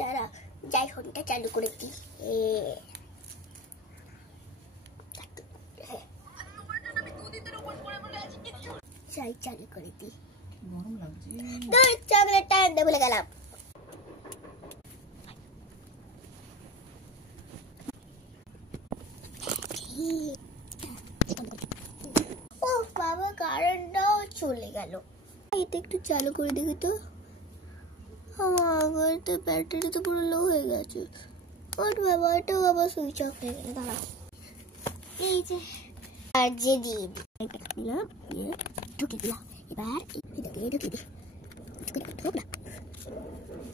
দাঁড়া যাই ফোনটা চালু করে দিই। যাই চালু করে দিই। গরম লাগছে। চকলেটটা আনতে ভুলে গেলাম। ও বাবা কারেন্টটাও চলে গেল। এটা একটু চালু করে দেখি তো। আমার তো ব্যাটারি তো পুরো লো হয়ে গেছে। ওর বাবা এটাও আবার সুইচ অফ হয়ে গেল। দাঁড়া এই যে আর যে দিয়ে দিলাম ঢুকে দিলাম। এবার ঢুকে দিই ঢুক না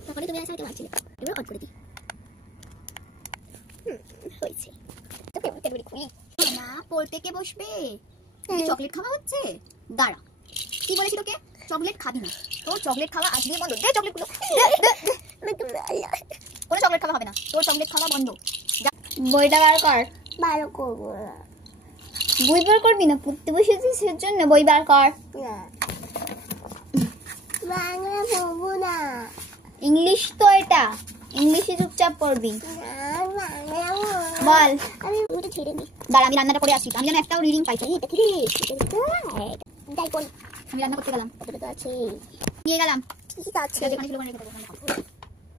তখনই তুমি আসা পারছি না। এবার অন করে দিই। হয়েছে না পড়তে কে বসবে? চকলেট খাওয়া হচ্ছে। দাঁড়া কি বলেছি তোকে? চকলেট খাবি না। তোর চকলেট খাওয়া আজকে বন্ধ। দে চকলেটগুলো। কোনো চকলেট খাওয়া হবে না। তোর চকলেট খাওয়া বন্ধ। বইটা বার কর। বার করবো না। বই বার করবি না? পড়তে বসেছিস এর জন্য বই বার কর। বাংলা পড়বো না। ইংলিশ তো এটা, ইংলিশে চুপচাপ পড়বি। বল। আমি ওটা ছেড়ে দিই। দাঁড়া আমি রান্নাটা করে আসি। আমি যেন একটাও রিডিং পাইছি। আমি রান্না করতে গেলাম। আছে নিয়ে গেলাম। ঠিক আছে।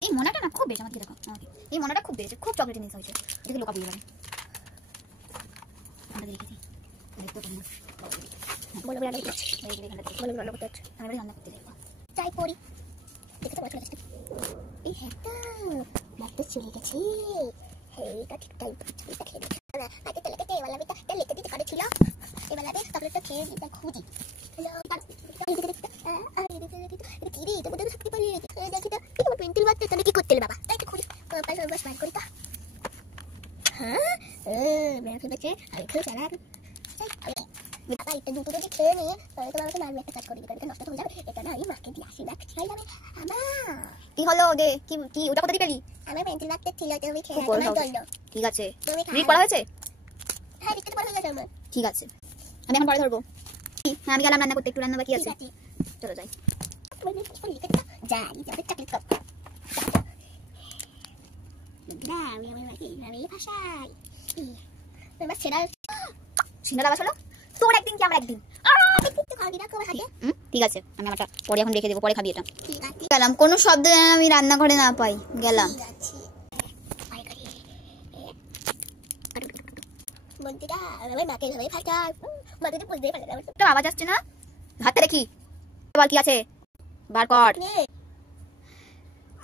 এই মোনাটা না খুব বেশি। আমাকে দেখো এই মোনাটা খুব বেড়েছে। খুব চকলেট জিনিস হয়েছে। এটাকে লোকা বলে গেলাম। আমরা রেখেছি দেখতে পারি না। বলে রান্না করতে বলে রান্না করতে আমরা রান্না করতে যাবো। চাই পড়ি দেখে তো বলে চলে এই হ্যাঁটা মাত্র চলে গেছে। এইটা ঠিক টাইম এটা খেয়ে দিই। আগে তো লেখে এবার আমি একটা লিখে দিতে পারছিল। এবার আমি ট্যাবলেটটা খেয়ে দিই খুঁজি। কি রে তোমাদের থাকতে পারি দেখি তো কি তোমার পেন্সিল বাচ্চা তাহলে কি করতে বাবা তাই তো খুঁজি পাশে বস বার করি তো। হ্যাঁ মেরা ফেলেছে আমি খেয়ে চালান বাবা এটা দুটো যদি খেয়ে নিয়ে তাহলে তোমার আমাকে মারবে। একটা কাজ করি এটা নষ্ট হয়ে যাবে। এটা না আমি মাকে দিয়ে আসি না খাই যাবে আমার। কি হলো দে কি কি ওটা কোথা থেকে পেলি? আমার পেন্সিল বাচ্চা ছিল তুমি খেয়ে তোমার জন্য। ঠিক আছে তুমি রিড করা হয়েছে? হ্যাঁ রিড করা হয়ে গেছে আমার। ঠিক আছে আমি এখন পরে ধরবো। হ্যাঁ আমি গেলাম রান্না করতে। একটু রান্না বাকি আছে। চলো যাই। জানি যাবে চকলেট কাপ না আমি আমার মাকে আমি ভাষাই তোমার সিঙ্গারা আবার হলো তোর একদিন কি আমার একদিন। ঠিক আছে আমি আমারটা পরে এখন রেখে দেবো। পরে খাবি এটা। গেলাম কোনো শব্দ যেন আমি রান্নাঘরে না পাই। গেলাম। আওয়াজ আসছে না? হাতটা দেখি বল কি আছে বার কর।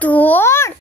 তোর